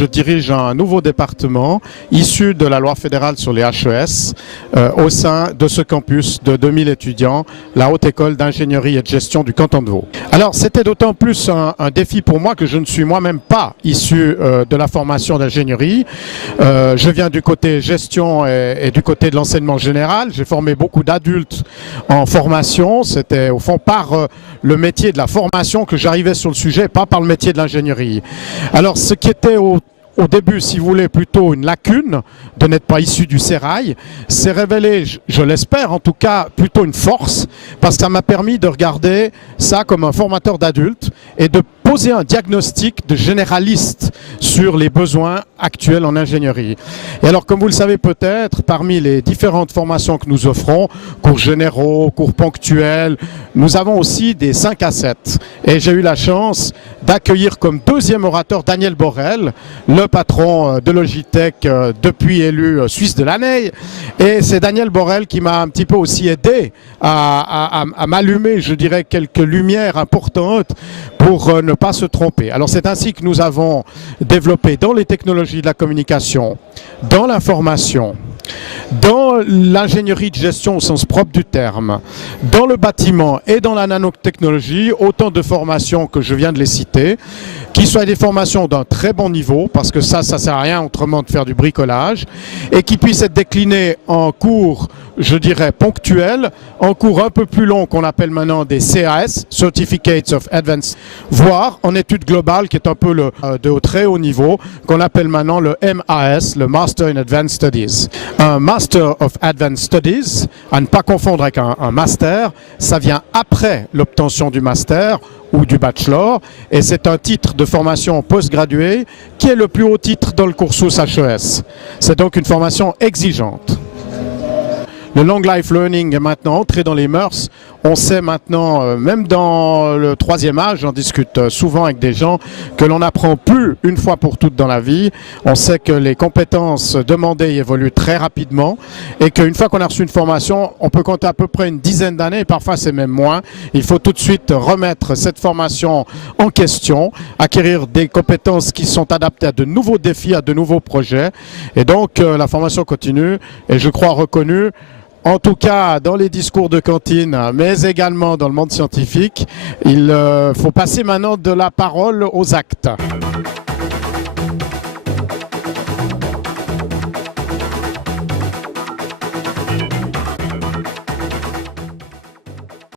je dirige un nouveau département issu de la loi fédérale sur les HES au sein de ce campus de 2000 étudiants, la Haute École d'ingénierie et de gestion du canton de Vaud. Alors c'était d'autant plus un défi pour moi que je ne suis moi-même pas issu de la formation d'ingénierie. Je viens du côté gestion et du côté de l'enseignement général. J'ai formé beaucoup d'adultes en formation. C'était au fond par le métier de la formation que j'arrivais sur le sujet, pas par le métier de l'ingénierie. Alors ce qui était au début, si vous voulez, plutôt une lacune de n'être pas issu du sérail, s'est révélé, je l'espère en tout cas, plutôt une force, parce que ça m'a permis de regarder ça comme un formateur d'adultes et de poser un diagnostic de généraliste sur les besoins actuels en ingénierie. Et alors, comme vous le savez peut-être, parmi les différentes formations que nous offrons, cours généraux, cours ponctuels, nous avons aussi des 5 à 7. Et j'ai eu la chance d'accueillir comme deuxième orateur Daniel Borel, le patron de Logitech depuis élu Suisse de l'année. Et c'est Daniel Borel qui m'a un petit peu aussi aidé à m'allumer, je dirais, quelques lumières importantes pour ne pas se tromper. Alors c'est ainsi que nous avons développé dans les technologies de la communication, dans l'information, dans l'ingénierie de gestion au sens propre du terme, dans le bâtiment et dans la nanotechnologie, autant de formations que je viens de les citer, qui soient des formations d'un très bon niveau, parce que ça sert à rien autrement de faire du bricolage, et qui puissent être déclinées en cours, je dirais, ponctuels, en cours un peu plus longs qu'on appelle maintenant des CAS, Certificates of Advanced, voire en études globales, qui est un peu de très haut niveau, qu'on appelle maintenant le MAS, le Master in Advanced Studies. Un Master of Advanced Studies, à ne pas confondre avec un master, ça vient après l'obtention du master ou du bachelor, et c'est un titre de formation postgraduée qui est le plus haut titre dans le cursus HES. C'est donc une formation exigeante. Le long life learning est maintenant entré dans les mœurs. On sait maintenant, même dans le 3e âge, j'en discute souvent avec des gens, que l'on n'apprend plus une fois pour toutes dans la vie. On sait que les compétences demandées évoluent très rapidement et qu'une fois qu'on a reçu une formation, on peut compter à peu près une dizaine d'années, et parfois c'est même moins. Il faut tout de suite remettre cette formation en question, acquérir des compétences qui sont adaptées à de nouveaux défis, à de nouveaux projets. Et donc la formation continue est, je crois, reconnue. En tout cas, dans les discours de cantine, mais également dans le monde scientifique, il faut passer maintenant de la parole aux actes.